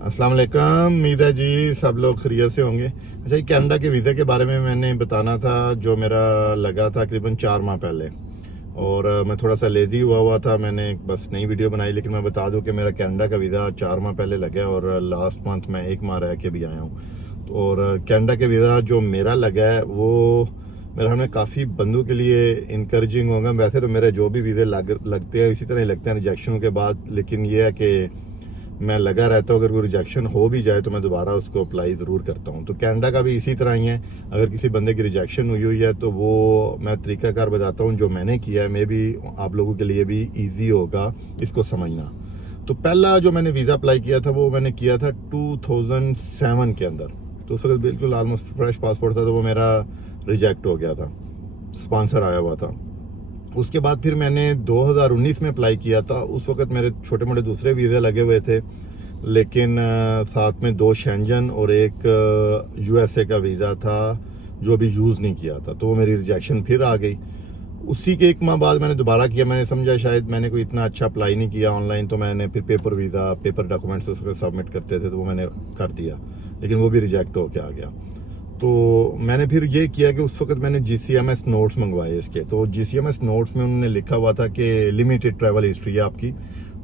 अस्सलाम वालेकुम। उम्मीद है जी सब लोग खैरियत से होंगे। अच्छा, ये कनाडा के वीज़े के बारे में मैंने बताना था जो मेरा लगा था तकरीबन 4 माह पहले। और मैं थोड़ा सा लेज़ी हुआ था, मैंने बस नई वीडियो बनाई। लेकिन मैं बता दूं कि मेरा कनाडा का वीज़ा 4 माह पहले लगा और लास्ट मंथ मैं 1 माह रह के भी आया हूँ। और कनाडा के वीज़ा जो मेरा लगा है वो मेरा हमें काफ़ी बंदों के लिए इनकरेजिंग होगा। वैसे तो मेरे जो भी वीज़े लगते हैं इसी तरह ही लगते हैं रिजेक्शन के बाद, लेकिन ये है कि मैं लगा रहता हूँ। अगर कोई रिजेक्शन हो भी जाए तो मैं दोबारा उसको अप्लाई ज़रूर करता हूँ। तो कनाडा का भी इसी तरह ही है। अगर किसी बंदे की रिजेक्शन हुई है तो वो मैं तरीकाकार बताता हूँ जो मैंने किया है, मे भी आप लोगों के लिए भी ईजी होगा इसको समझना। तो पहला जो मैंने वीज़ा अप्लाई किया था वो मैंने किया था 2007 के अंदर। तो उस वक्त बिल्कुल ऑलमोस्ट फ्रेश पासपोर्ट था, तो वो मेरा रिजेक्ट हो गया था, स्पॉन्सर आया हुआ था। उसके बाद फिर मैंने 2019 में अप्लाई किया था। उस वक्त मेरे छोटे मोटे दूसरे वीज़े लगे हुए थे, लेकिन साथ में 2 शेंजन और एक यूएसए का वीज़ा था जो अभी यूज़ नहीं किया था, तो वो मेरी रिजेक्शन फिर आ गई। उसी के 1 माह बाद मैंने दोबारा किया। मैंने समझा शायद मैंने कोई इतना अच्छा अप्लाई नहीं किया ऑनलाइन, तो मैंने फिर पेपर वीज़ा, पेपर डॉक्यूमेंट्स उसको सबमिट करते थे तो वो मैंने कर दिया, लेकिन वो भी रिजेक्ट होके आ गया। तो मैंने फिर ये किया कि उस वक्त मैंने GCMS नोट्स मंगवाए इसके। तो GCMS नोट्स में उन्होंने लिखा हुआ था कि लिमिटेड ट्रैवल हिस्ट्री है आपकी,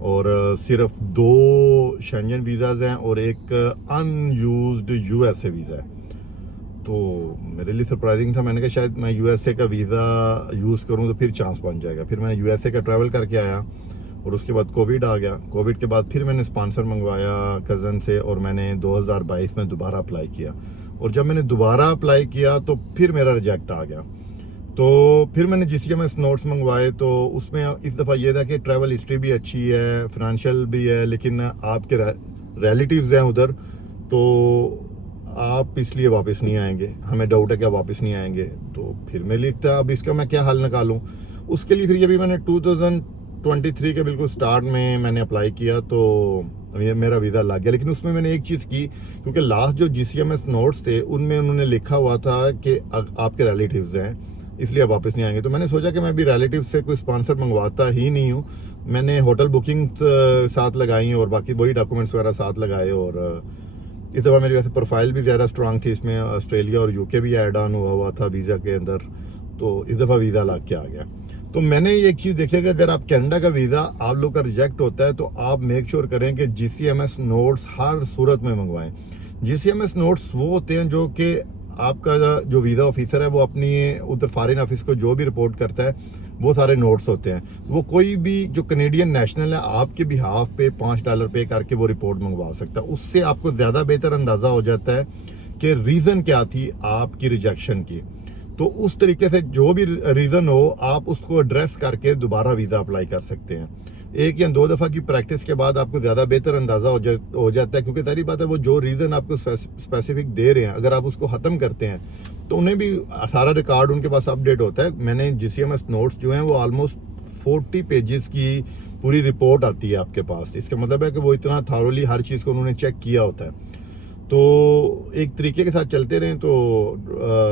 और सिर्फ 2 शेंजन वीज़ाज हैं और एक अनयूज्ड यूएसए वीज़ा है। तो मेरे लिए सरप्राइजिंग था। मैंने कहा शायद मैं यूएसए का वीज़ा यूज़ करूं तो फिर चांस बन जाएगा। फिर मैंने यूएसए का ट्रैवल करके आया और उसके बाद कोविड आ गया। कोविड के बाद फिर मैंने स्पॉन्सर मंगवाया कज़न से और मैंने 2022 में दोबारा अप्लाई किया। और जब मैंने दोबारा अप्लाई किया तो फिर मेरा रिजेक्ट आ गया। तो फिर मैंने GCMS नोट्स मंगवाए, तो उसमें इस दफ़ा ये था कि ट्रैवल हिस्ट्री भी अच्छी है, फाइनेंशियल भी है, लेकिन आपके रिलेटिव्स हैं उधर, तो आप इसलिए वापस नहीं आएंगे। हमें डाउट है कि आप वापस नहीं आएंगे। तो फिर मैं लिखता अब इसका मैं क्या हल निकालूं। उसके लिए फिर ये भी मैंने 2023 के बिल्कुल स्टार्ट में मैंने अप्लाई किया, तो मेरा वीज़ा लग गया। लेकिन उसमें मैंने एक चीज़ की, क्योंकि लास्ट जो GCMS नोट्स थे उनमें उन्होंने लिखा हुआ था कि आपके रिलेटिव्स हैं इसलिए आप वापस नहीं आएंगे। तो मैंने सोचा कि मैं भी रिलेटिव से कोई स्पॉन्सर मंगवाता ही नहीं हूँ। मैंने होटल बुकिंग साथ लगाई और बाकी वही डॉक्यूमेंट्स वगैरह साथ लगाए। और इस दफ़ा मेरी वैसे प्रोफाइल भी ज़्यादा स्ट्रांग थी, इसमें ऑस्ट्रेलिया और UK भी ऐड ऑन हुआ था वीज़ा के अंदर। तो इस दफ़ा वीज़ा लग के आ गया। तो मैंने एक चीज़ देखी कि अगर आप कनाडा का वीज़ा आप लोग का रिजेक्ट होता है तो आप मेक श्योर करें कि GCMS नोट्स हर सूरत में मंगवाएं। GCMS नोट्स वो होते हैं जो कि आपका जो वीज़ा ऑफिसर है वो अपनी उधर फॉरेन ऑफिस को जो भी रिपोर्ट करता है वो सारे नोट्स होते हैं। वो कोई भी जो कनेडियन नेशनल है आपके बिहाफ पे $5 पे करके वो रिपोर्ट मंगवा सकता है। उससे आपको ज़्यादा बेहतर अंदाज़ा हो जाता है कि रीज़न क्या थी आपकी रिजेक्शन की। तो उस तरीके से जो भी रीज़न हो आप उसको एड्रेस करके दोबारा वीज़ा अप्लाई कर सकते हैं। 1 या 2 दफ़ा की प्रैक्टिस के बाद आपको ज़्यादा बेहतर अंदाज़ा हो जाता है, क्योंकि सारी बात है वो जो रीज़न आपको स्पेसिफिक दे रहे हैं अगर आप उसको ख़त्म करते हैं तो उन्हें भी सारा रिकॉर्ड उनके पास अपडेट होता है। मैंने GCMS नोट्स जो हैं वो ऑलमोस्ट 40 पेजेस की पूरी रिपोर्ट आती है आपके पास। इसका मतलब है कि वो इतना थॉरोली हर चीज़ को उन्होंने चेक किया होता है। तो एक तरीके के साथ चलते रहें तो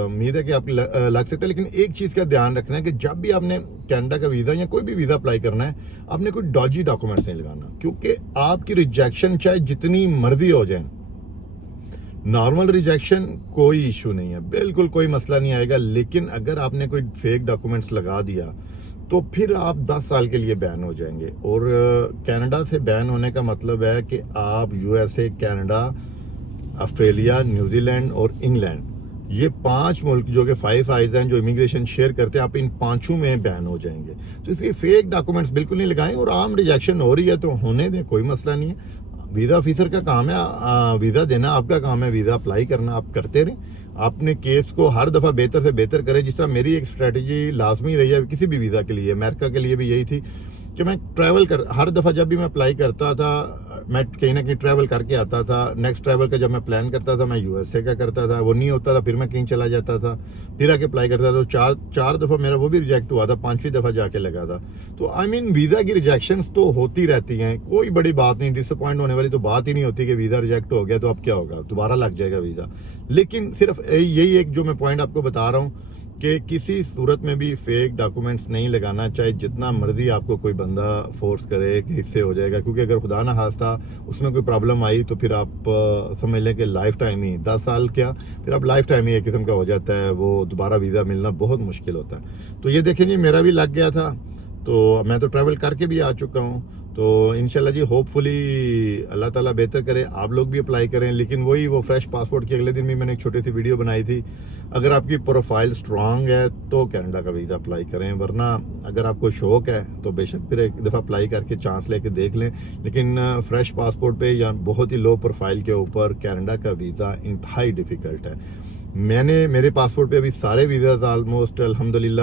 उम्मीद है कि आप लग सकते हैं। लेकिन एक चीज़ का ध्यान रखना है कि जब भी आपने कनाडा का वीज़ा या कोई भी वीज़ा अप्लाई करना है, आपने कोई डॉजी डॉक्यूमेंट्स नहीं लगाना, क्योंकि आपकी रिजेक्शन चाहे जितनी मर्जी हो जाए, नॉर्मल रिजेक्शन कोई इशू नहीं है, बिल्कुल कोई मसला नहीं आएगा। लेकिन अगर आपने कोई फेक डॉक्यूमेंट्स लगा दिया तो फिर आप 10 साल के लिए बैन हो जाएंगे। और कनाडा से बैन होने का मतलब है कि आप USA, कनाडा, ऑस्ट्रेलिया, न्यूजीलैंड और इंग्लैंड, ये 5 मुल्क जो कि 5 आइज हैं जो इमिग्रेशन शेयर करते हैं, आप इन 5 में बैन हो जाएंगे। तो इसलिए फेक डॉक्यूमेंट्स बिल्कुल नहीं लगाएं। और आम रिजेक्शन हो रही है तो होने दें, कोई मसला नहीं है। वीज़ा ऑफिसर का काम है वीज़ा देना, आपका काम है वीज़ा अप्लाई करना। आप करते रहें, अपने केस को हर दफ़ा बेहतर से बेहतर करें। जिस तरह मेरी एक स्ट्रेटजी लाजमी रही है किसी भी वीज़ा के लिए, अमेरिका के लिए भी यही थी कि मैं हर दफ़ा जब भी मैं अप्लाई करता था मैं कहीं ना कहीं ट्रैवल करके आता था। नेक्स्ट ट्रैवल का जब मैं प्लान करता था मैं USA का करता था, वो नहीं होता था फिर मैं कहीं चला जाता था, फिर आके अप्लाई करता था। तो चार दफ़ा मेरा वो भी रिजेक्ट हुआ था, 5वीं दफ़ा जाके लगा था। तो वीज़ा की रिजेक्शंस तो होती रहती हैं, कोई बड़ी बात नहीं, डिसअपॉइंट होने वाली तो बात ही नहीं होती कि वीज़ा रिजेक्ट हो गया तो अब क्या होगा, दोबारा लग जाएगा वीज़ा। लेकिन सिर्फ यही एक जो मैं पॉइंट आपको बता रहा हूँ کہ کسی صورت میں بھی فیک ڈاکومنٹس نہیں لگانا، چاہے جتنا مرضی آپ کو کوئی بندہ فورس کرے کہ اس سے ہو جائے گا، کیونکہ اگر خدا نہ خواستہ اس میں کوئی پرابلم آئی تو پھر آپ سمجھ لیں کہ لائف ٹائم ہی 10 سال کیا، پھر اب لائف ٹائم ہی ایک قسم کا ہو جاتا ہے، وہ دوبارہ ویزا ملنا بہت مشکل ہوتا ہے۔ تو یہ دیکھیں جی، میرا بھی لگ گیا تھا، تو میں تو ٹریول کر کے بھی آ چکا ہوں، تو انشاءاللہ جی ہوپ فلی اللہ تعالیٰ بہتر کرے، آپ لوگ بھی اپلائی کریں۔ لیکن وہ فریش پاسپورٹ کی اگلے دن بھی میں نے ایک چھوٹی سی ویڈیو بنائی تھی، اگر آپ کی پروفائل سٹرانگ ہے تو کینیڈا کا ویزا اپلائی کریں، ورنہ اگر آپ کو شوق ہے تو بے شک پھر ایک دفعہ اپلائی کر کے چانس لے کے دیکھ لیں، لیکن فریش پاسپورٹ پہ یا بہت ہی لو پروفائل کے اوپر کینیڈا کا ویزا انتہائی ڈیفیکلٹ ہے۔ میرے پاسپورٹ پہ ابھی سارے ویزاز آلموسٹ الحمدللہ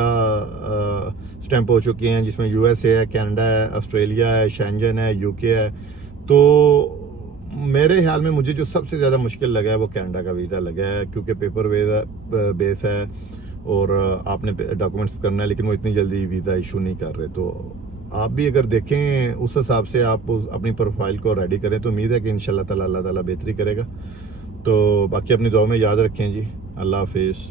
سٹیمپ ہو چکے ہیں، جس میں یو ایس اے ہے، کینیڈا ہے، آسٹریلیا ہے، شینجن ہے، یو کے ہے۔ تو میرے خیال میں مجھے جو سب سے زیادہ مشکل لگا ہے وہ کینیڈا کا ویزا لگا ہے، کیونکہ پیپر ویزا بیس ہے اور آپ نے ڈاکومنٹس کرنا ہے، لیکن وہ اتنی جلدی ویزا ایشو نہیں کر رہے۔ تو آپ بھی اگر دیکھیں اس حساب سے آپ اپنی پروفائل کو ریڈی کریں، تو امید ہے کہ انشاءاللہ تعالیٰ اللہ تعالیٰ بہتری کرے گا۔ تو باقی اپنی دعا میں یاد رکھیں جی، اللہ حافظ۔